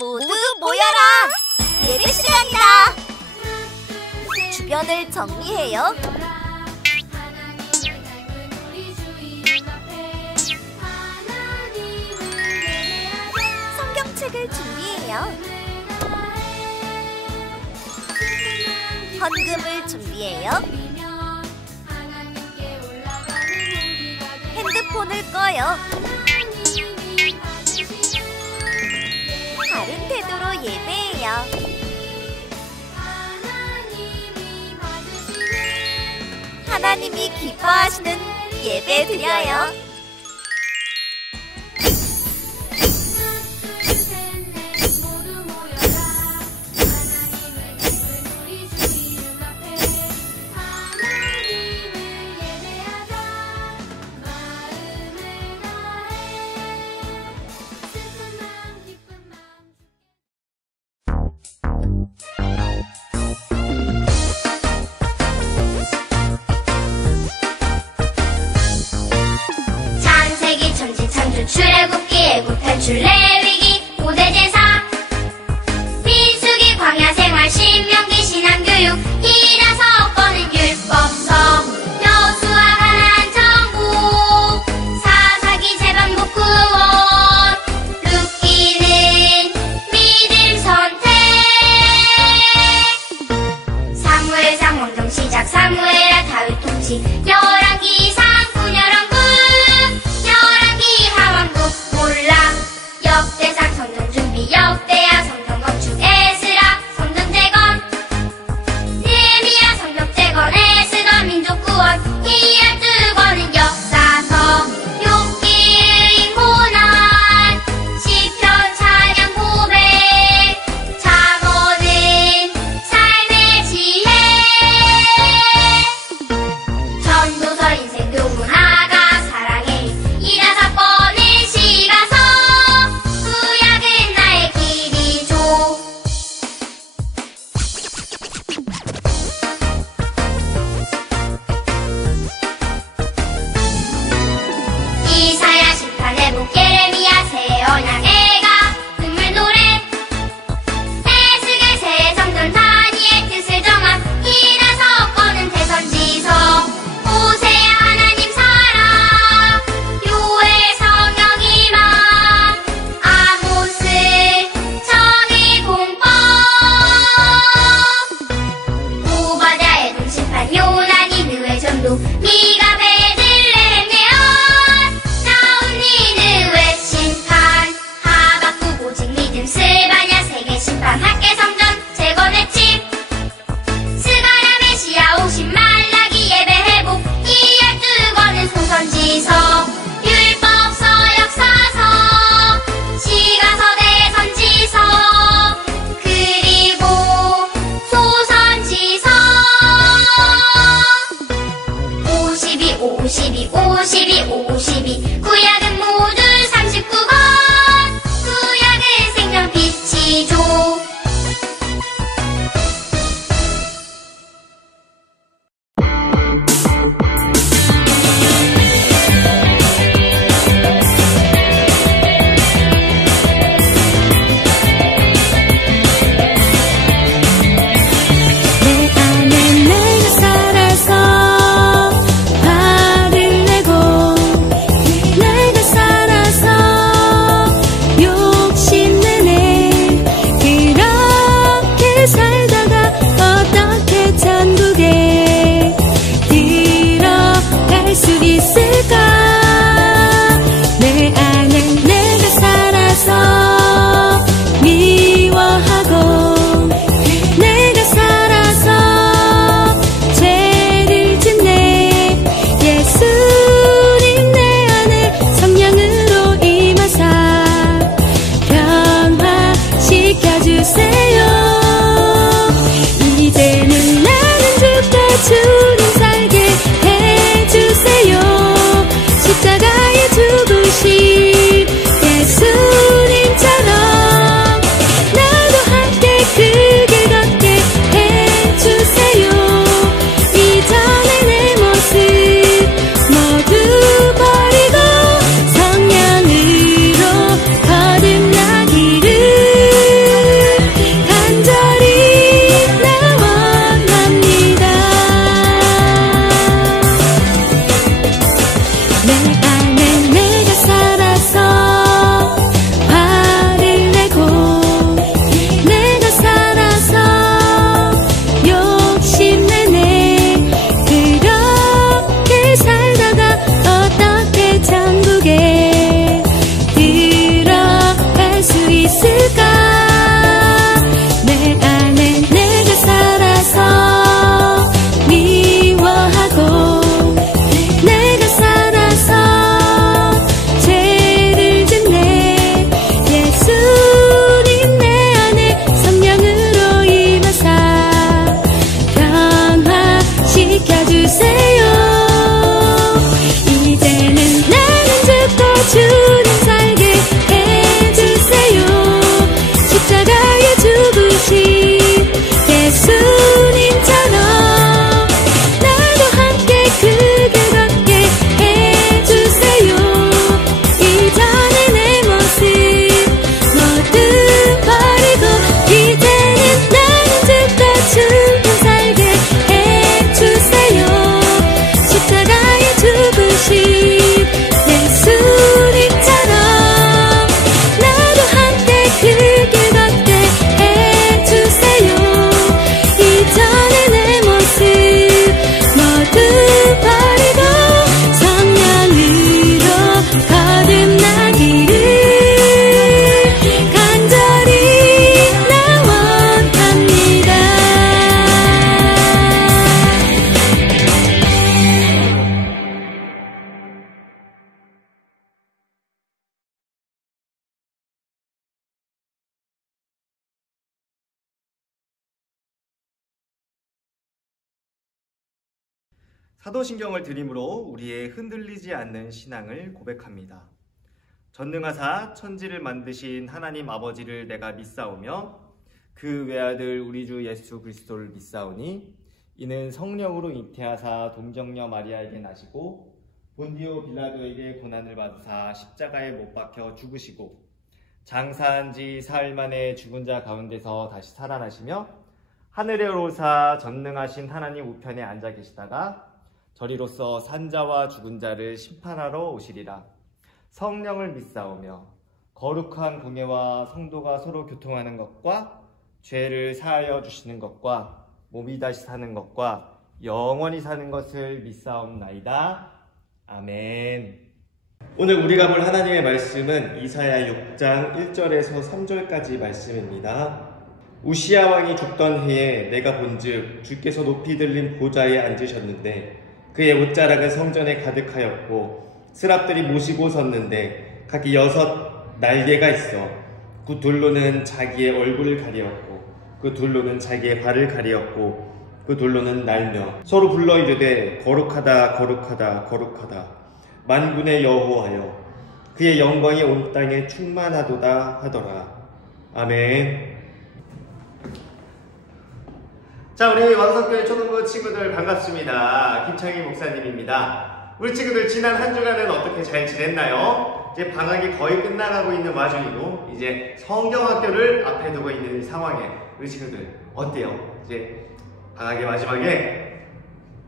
모두 모여라! 예배 시간이다! 주변을 정리해요. 성경책을 준비해요. 헌금을 준비해요. 핸드폰을 꺼요. 바른 태도로 예배해요. 하나님이 기뻐하시는 예배 드려요. 출애굽기, 애굽 탈출, 레위기, 고대제사, 민수기, 광야생활, 신명기, 신앙교육, 이라서 뻗는 율법서, 여수와 가나안 정복, 사사기, 제반복, 구원, 룻기는 믿음 선택, 사무엘상 왕정 시작, 사무엘아 다윗 통치, 열왕기 상군 열왕군, 열왕기 하왕국 몰라, 사도신경을 드림으로 우리의 흔들리지 않는 신앙을 고백합니다. 전능하사 천지를 만드신 하나님 아버지를 내가 믿사오며 그 외아들 우리 주 예수 그리스도를 믿사오니 이는 성령으로 잉태하사 동정녀 마리아에게 나시고 본디오 빌라도에게 고난을 받으사 십자가에 못 박혀 죽으시고 장사한 지 사흘 만에 죽은 자 가운데서 다시 살아나시며 하늘에 오르사 전능하신 하나님 우편에 앉아 계시다가 저리로서 산자와 죽은 자를 심판하러 오시리라. 성령을 믿사오며 거룩한 공예와 성도가 서로 교통하는 것과 죄를 사하여 주시는 것과 몸이 다시 사는 것과 영원히 사는 것을 믿사옵나이다. 아멘. 오늘 우리가 볼 하나님의 말씀은 이사야 6장 1절에서 3절까지 말씀입니다. 우시야 왕이 죽던 해에 내가 본즉 주께서 높이 들린 보좌에 앉으셨는데 그의 옷자락은 성전에 가득하였고 스랍들이 모시고 섰는데 각기 6 날개가 있어 그 둘로는 자기의 얼굴을 가리었고 그 둘로는 자기의 발을 가리었고 그 둘로는 날며 서로 불러 이르되 거룩하다 거룩하다 거룩하다 만군의 여호와여 그의 영광이 온 땅에 충만하도다 하더라. 아멘. 자, 우리 왕성교회 초등부 친구들 반갑습니다. 김창희 목사님입니다. 우리 친구들 지난 한 주간은 어떻게 잘 지냈나요? 이제 방학이 거의 끝나가고 있는 와중이고 이제 성경학교를 앞에 두고 있는 이 상황에 우리 친구들 어때요? 이제 방학의 마지막에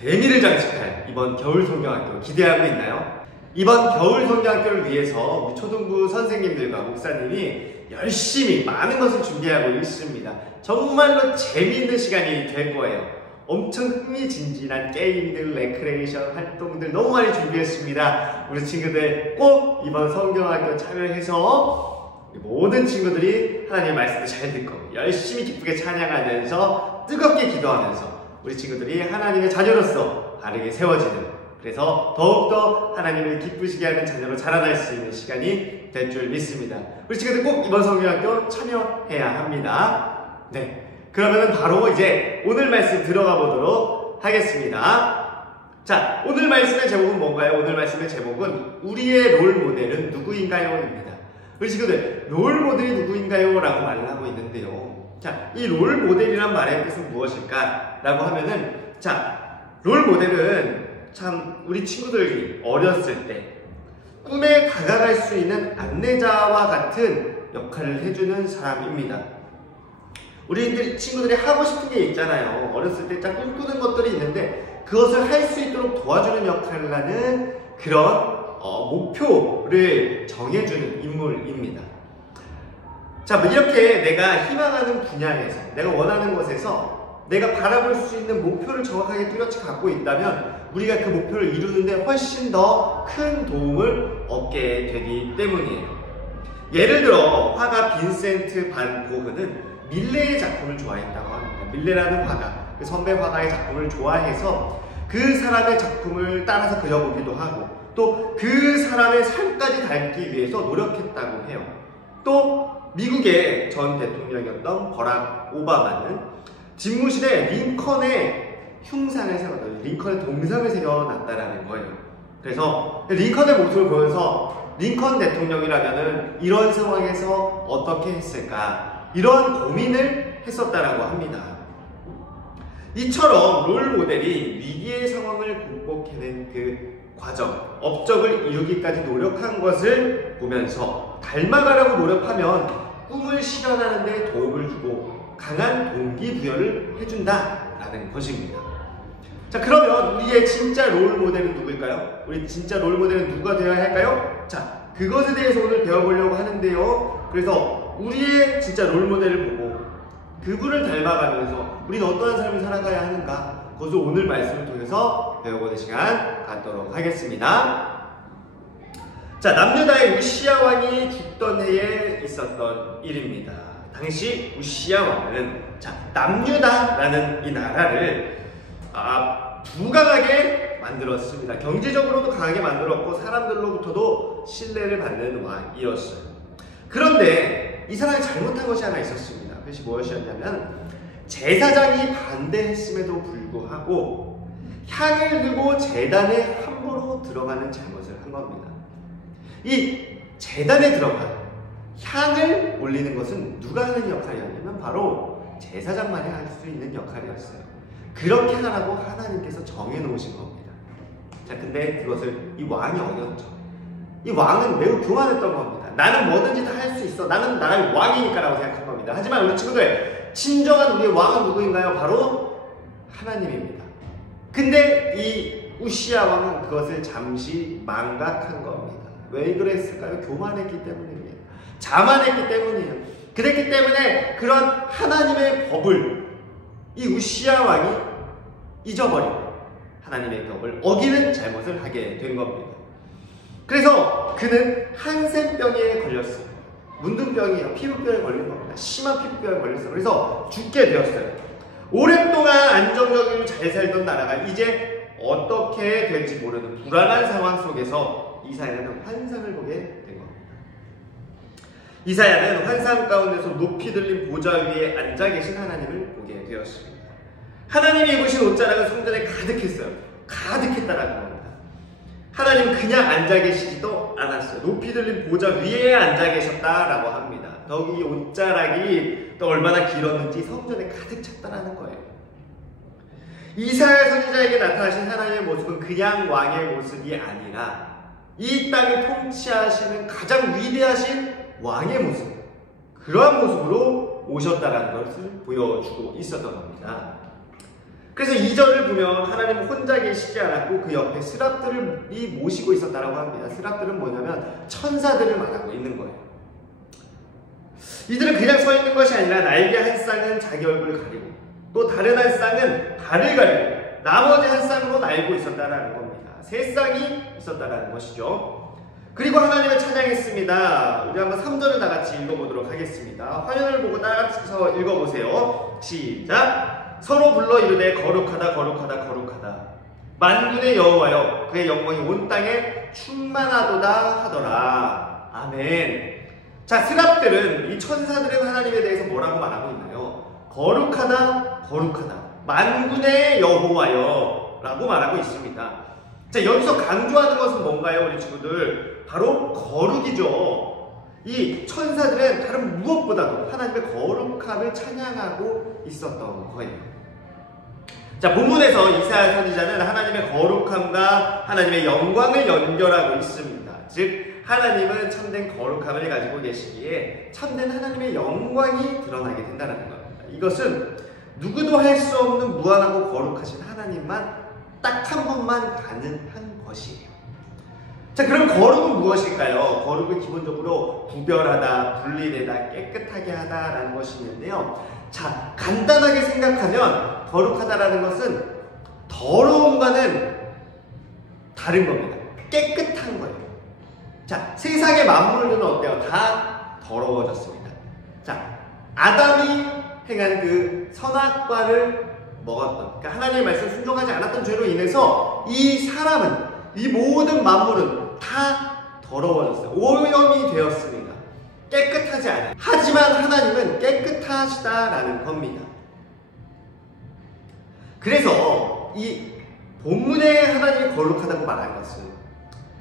대미를 장식할 이번 겨울 성경학교 기대하고 있나요? 이번 겨울 성경학교를 위해서 우리 초등부 선생님들과 목사님이 열심히 많은 것을 준비하고 있습니다. 정말로 재미있는 시간이 될 거예요. 엄청 흥미진진한 게임들, 레크레이션 활동들 너무 많이 준비했습니다. 우리 친구들 꼭 이번 성경학교 참여해서 모든 친구들이 하나님의 말씀을 잘 듣고 열심히 기쁘게 찬양하면서 뜨겁게 기도하면서 우리 친구들이 하나님의 자녀로서 바르게 세워지는, 그래서 더욱더 하나님을 기쁘시게 하는 자녀로 자라날 수 있는 시간이 될 줄 믿습니다. 우리 친구들 꼭 이번 성경학교 참여해야 합니다. 네, 그러면 바로 이제 오늘 말씀 들어가 보도록 하겠습니다. 자, 오늘 말씀의 제목은 뭔가요? 오늘 말씀의 제목은 우리의 롤 모델은 누구인가요? 입니다. 우리 친구들, 롤 모델이 누구인가요? 라고 말을 하고 있는데요. 자, 이 롤 모델이란 말의 뜻은 무엇일까? 라고 하면은, 자, 롤 모델은 참 우리 친구들이 어렸을 때 꿈에 다가갈 수 있는 안내자와 같은 역할을 해주는 사람입니다. 우리 친구들이 하고 싶은 게 있잖아요. 어렸을 때 딱 꿈꾸는 것들이 있는데 그것을 할 수 있도록 도와주는 역할을 하는 그런 목표를 정해주는 인물입니다. 자, 이렇게 내가 희망하는 분야에서, 내가 원하는 곳에서 내가 바라볼 수 있는 목표를 정확하게 뚜렷이 갖고 있다면 우리가 그 목표를 이루는데 훨씬 더 큰 도움을 얻게 되기 때문이에요. 예를 들어 화가 빈센트 반 고흐는 밀레의 작품을 좋아했다고 합니다. 밀레라는 화가, 그 선배 화가의 작품을 좋아해서 그 사람의 작품을 따라서 그려보기도 하고 또 그 사람의 삶까지 닮기 위해서 노력했다고 해요. 또 미국의 전 대통령이었던 버락 오바마는 집무실에 링컨의 흉상을 세웠다, 링컨의 동상을 새겨놨다라는 거예요. 그래서 링컨의 모습을 보면서 링컨 대통령이라면은 이런 상황에서 어떻게 했을까, 이런 고민을 했었다라고 합니다. 이처럼 롤 모델이 위기의 상황을 극복해낸 그 과정, 업적을 이루기까지 노력한 것을 보면서 닮아가려고 노력하면 꿈을 실현하는 데 도움을 주고 강한 동기부여를 해준다라는 것입니다. 자, 그러면 우리의 진짜 롤 모델은 누구일까요? 우리 진짜 롤 모델은 누가 되어야 할까요? 자, 그것에 대해서 오늘 배워보려고 하는데요. 그래서 우리의 진짜 롤 모델을 보고 그분을 닮아가면서 우리는 어떠한 삶을 살아가야 하는가, 그것을 오늘 말씀을 통해서 배워보는 시간 갖도록 하겠습니다. 자, 남유다의 우시야 왕이 죽던 해에 있었던 일입니다. 당시 우시야 왕은 남유다라는 이 나라를 부강하게 만들었습니다. 경제적으로도 강하게 만들었고 사람들로부터도 신뢰를 받는 왕이었어요. 그런데 이 사람이 잘못한 것이 하나 있었습니다. 그것이 무엇이었냐면 제사장이 반대했음에도 불구하고 향을 들고 제단에 함부로 들어가는 잘못을 한 겁니다. 이 제단에 들어가 향을 올리는 것은 누가 하는 역할이었냐면 바로 제사장만이 할 수 있는 역할이었어요. 그렇게 하라고 하나님께서 정해놓으신 겁니다. 자, 근데 그것을 이 왕이 어겼죠. 이 왕은 매우 교만했던 겁니다. 나는 뭐든지 다 할 수 있어. 나는 나라의 왕이니까 라고 생각한 겁니다. 하지만 우리 친구들, 진정한 우리의 왕은 누구인가요? 바로 하나님입니다. 근데 이 우시야 왕은 그것을 잠시 망각한 겁니다. 왜 그랬을까요? 교만했기 때문입니다. 자만했기 때문이에요. 그랬기 때문에 그런 하나님의 법을 이 우시야 왕이 잊어버리고 하나님의 법을 어기는 잘못을 하게 된 겁니다. 그래서 그는 한센병에 걸렸어요. 문둥병이에요. 피부병에 걸린 겁니다. 심한 피부병에 걸렸어요. 그래서 죽게 되었어요. 오랫동안 안정적으로 잘 살던 나라가 이제 어떻게 될지 모르는 불안한 상황 속에서 이사야는 환상을 보게 된 겁니다. 이사야는 환상 가운데서 높이 들린 보좌 위에 앉아 계신 하나님을 보게 되었습니다. 하나님이 입으신 옷자락은 성전에 가득했어요. 가득했다라는 겁니다. 하나님은 그냥 앉아 계시지도 않았어요. 높이 들린 보좌 위에 앉아 계셨다라고 합니다. 더욱이 옷자락이 또 얼마나 길었는지 성전에 가득 찼다라는 거예요. 이사야 선지자에게 나타나신 하나님의 모습은 그냥 왕의 모습이 아니라 이 땅을 통치하시는 가장 위대하신 왕의 모습, 그러한 모습으로 오셨다라는 것을 보여주고 있었던 겁니다. 그래서 2절을 보면 하나님은 혼자 계시지 않았고 그 옆에 스랍들이 모시고 있었다라고 합니다. 스랍들은 뭐냐면 천사들을 말하고 있는 거예요. 이들은 그냥 서 있는 것이 아니라 날개 한 쌍은 자기 얼굴을 가리고 또 다른 한 쌍은 발을 가리고 나머지 한 쌍으로 날고 있었다라는 겁니다. 세 쌍이 있었다라는 것이죠. 그리고 하나님을 찬양했습니다. 우리 한번 3절을 다 같이 읽어보도록 하겠습니다. 화면을 보고 따라서 읽어보세요. 시작! 서로 불러 이르되 거룩하다 거룩하다 거룩하다 만군의 여호와여 그의 영광이 온 땅에 충만하도다 하더라. 아멘. 자, 스랍들은 이 천사들은 하나님에 대해서 뭐라고 말하고 있나요? 거룩하다 거룩하다 만군의 여호와여 라고 말하고 있습니다. 자, 여기서 강조하는 것은 뭔가요, 우리 친구들? 바로 거룩이죠. 이 천사들은 다른 무엇보다도 하나님의 거룩함을 찬양하고 있었던 거예요. 자, 본문에서 이사야 선지자는 하나님의 거룩함과 하나님의 영광을 연결하고 있습니다. 즉 하나님은 참된 거룩함을 가지고 계시기에 참된 하나님의 영광이 드러나게 된다는 겁니다. 이것은 누구도 할 수 없는 무한하고 거룩하신 하나님만 딱 한 번만 가능한 것이에요. 자, 그럼 거룩은 무엇일까요? 거룩은 기본적으로 구별하다, 분리되다, 깨끗하게 하다라는 것이 있는데요. 자, 간단하게 생각하면 거룩하다라는 것은 더러움과는 다른 겁니다. 깨끗한 거예요. 자, 세상의 만물들은 어때요? 다 더러워졌습니다. 자, 아담이 행한 그 선악과를 먹었던, 그러니까 하나님의 말씀 순종하지 않았던 죄로 인해서 이 사람은, 이 모든 만물은 다 더러워졌어요. 오염이 되었습니다. 깨끗하지 않아요. 하지만 하나님은 깨끗하시다라는 겁니다. 그래서 이 본문에 하나님이 거룩하다고 말한 것은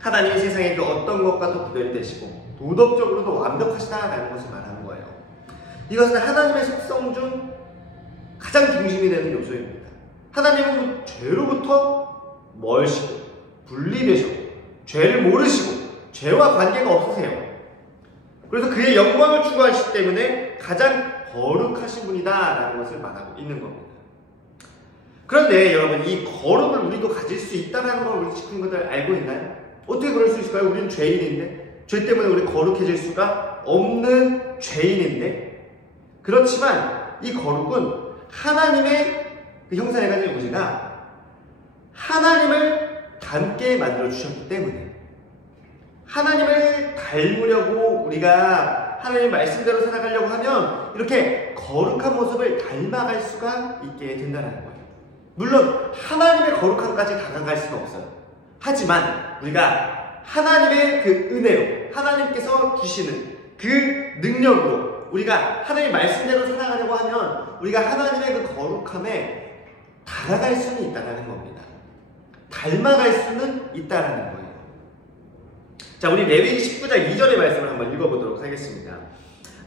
하나님이 세상의 그 어떤 것과도 구별되시고 도덕적으로도 완벽하시다라는 것을 말하는 거예요. 이것은 하나님의 속성 중 가장 중심이 되는 요소입니다. 하나님은 죄로부터 멀시고 분리되시고 죄를 모르시고 죄와 관계가 없으세요. 그래서 그의 영광을 추구하시기 때문에 가장 거룩하신 분이다라는 것을 말하고 있는 겁니다. 그런데 여러분, 이 거룩을 우리도 가질 수 있다는 걸 우리 친구들 알고 있나요? 어떻게 그럴 수 있을까요? 우리는 죄인인데, 죄 때문에 우리 거룩해질 수가 없는 죄인인데, 그렇지만 이 거룩은 하나님의 그 형상에 가진 우리가 하나님을 닮게 만들어 주셨기 때문에 하나님을 닮으려고 우리가 하나님 말씀대로 살아가려고 하면 이렇게 거룩한 모습을 닮아갈 수가 있게 된다는 거예요. 물론 하나님의 거룩함까지 다가갈 수는 없어요. 하지만 우리가 하나님의 그 은혜로 하나님께서 주시는 그 능력으로 우리가 하나님의 말씀대로 살아가려고 하면 우리가 하나님의 그 거룩함에 다가갈 수는 있다는 겁니다. 닮아갈 수는 있다라는 거예요. 자, 우리 레위기 19장 2절의 말씀을 한번 읽어보도록 하겠습니다.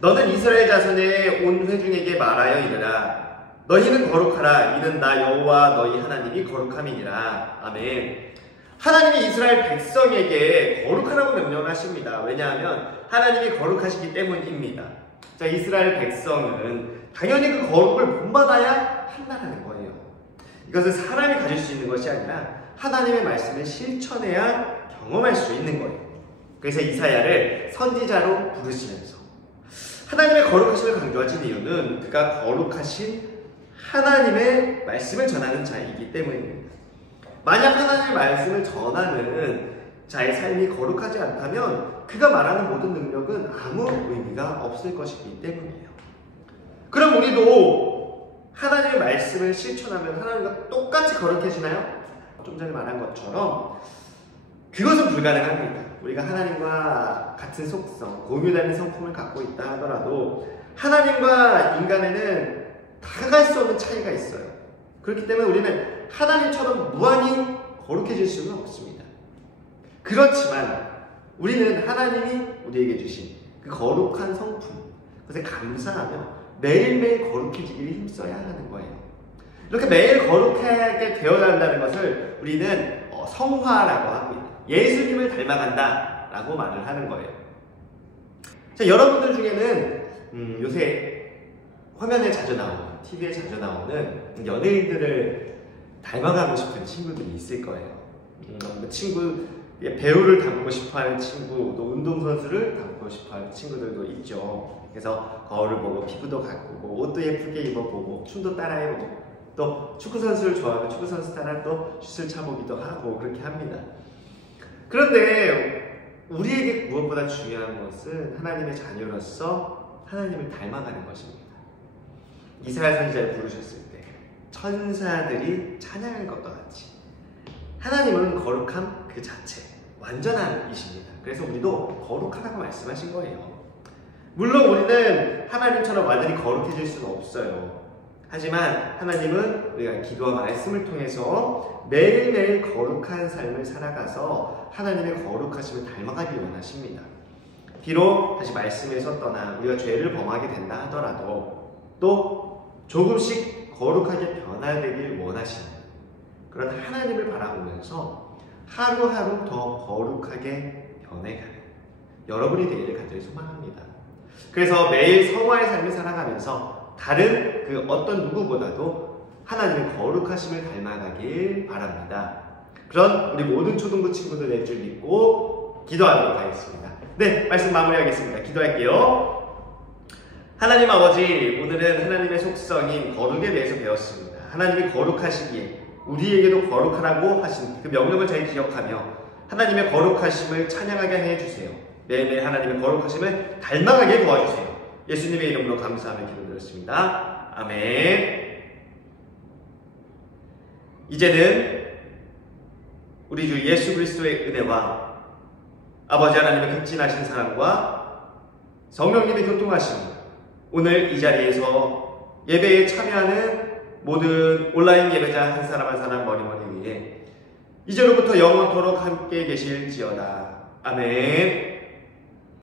너는 이스라엘 자손의 온 회중에게 말하여 이르라. 너희는 거룩하라. 이는 나 여호와 너희 하나님이 거룩함이니라. 아멘. 하나님이 이스라엘 백성에게 거룩하라고 명령을 하십니다. 왜냐하면 하나님이 거룩하시기 때문입니다. 자, 이스라엘 백성은 당연히 그 거룩을 본받아야 한다는 거예요. 이것은 사람이 가질 수 있는 것이 아니라 하나님의 말씀을 실천해야 경험할 수 있는 거예요. 그래서 이사야를 선지자로 부르시면서 하나님의 거룩하심을 강조하신 이유는 그가 거룩하신 하나님의 말씀을 전하는 자이기 때문입니다. 만약 하나님의 말씀을 전하는 자의 삶이 거룩하지 않다면 그가 말하는 모든 능력은 아무 의미가 없을 것이기 때문이에요. 그럼 우리도 하나님의 말씀을 실천하면 하나님과 똑같이 거룩해지나요? 좀 전에 말한 것처럼 그것은 불가능합니다. 우리가 하나님과 같은 속성, 고유다는 성품을 갖고 있다 하더라도 하나님과 인간에는 다가갈 수 없는 차이가 있어요. 그렇기 때문에 우리는 하나님처럼 무한히 거룩해질 수는 없습니다. 그렇지만 우리는 하나님이 우리에게 주신 그 거룩한 성품, 그것에 감사하며 매일매일 거룩해지기를 힘써야 하는 거예요. 이렇게 매일 거룩하게 되어야 한다는 것을 우리는 성화라고 합니다. 예수님을 닮아간다 라고 말을 하는 거예요. 자, 여러분들 중에는 요새 화면에 자주 나오는, TV에 자주 나오는 연예인들을 닮아가고 싶은 친구들이 있을 거예요. 배우를 닮고 싶어하는 친구, 또 운동선수를 닮고 싶어하는 친구들도 있죠. 그래서 거울을 보고 피부도 가꾸고 옷도 예쁘게 입어보고 춤도 따라해보고 또 축구선수를 좋아하면 축구선수 따라 또 슛을 차보기도 하고 그렇게 합니다. 그런데 우리에게 무엇보다 중요한 것은 하나님의 자녀로서 하나님을 닮아가는 것입니다. 이사야 선지자를 부르셨을 때 천사들이 찬양할 것과 같이 하나님은 거룩함 그 자체, 완전함이십니다. 그래서 우리도 거룩하다고 말씀하신 거예요. 물론 우리는 하나님처럼 완전히 거룩해질 수는 없어요. 하지만 하나님은 우리가 기도와 말씀을 통해서 매일매일 거룩한 삶을 살아가서 하나님의 거룩하심을 닮아가길 원하십니다. 비록 다시 말씀에서 떠나 우리가 죄를 범하게 된다 하더라도 또 조금씩 거룩하게 변화되길 원하시는 그런 하나님을 바라보면서 하루하루 더 거룩하게 변해가는 여러분이 되기를 간절히 소망합니다. 그래서 매일 성화의 삶을 살아가면서 다른 그 어떤 누구보다도 하나님의 거룩하심을 닮아가길 바랍니다. 그런 우리 모든 초등부 친구들 될 줄 믿고 기도하도록 하겠습니다. 네, 말씀 마무리하겠습니다. 기도할게요. 하나님 아버지, 오늘은 하나님의 속성인 거룩에 대해서 배웠습니다. 하나님이 거룩하시기에 우리에게도 거룩하라고 하신 그 명령을 잘 기억하며 하나님의 거룩하심을 찬양하게 해주세요. 매일매일 하나님의 거룩하심을 닮아가게 도와주세요. 예수님의 이름으로 감사하며 기도드렸습니다. 아멘. 이제는 우리 주 예수 그리스도의 은혜와 아버지 하나님의 극진하신 사랑과 성령님의 교통하심, 오늘 이 자리에서 예배에 참여하는 모든 온라인 예배자 한 사람 한 사람 머리머리 위에 이제로부터 영원토록 함께 계실지어다. 아멘.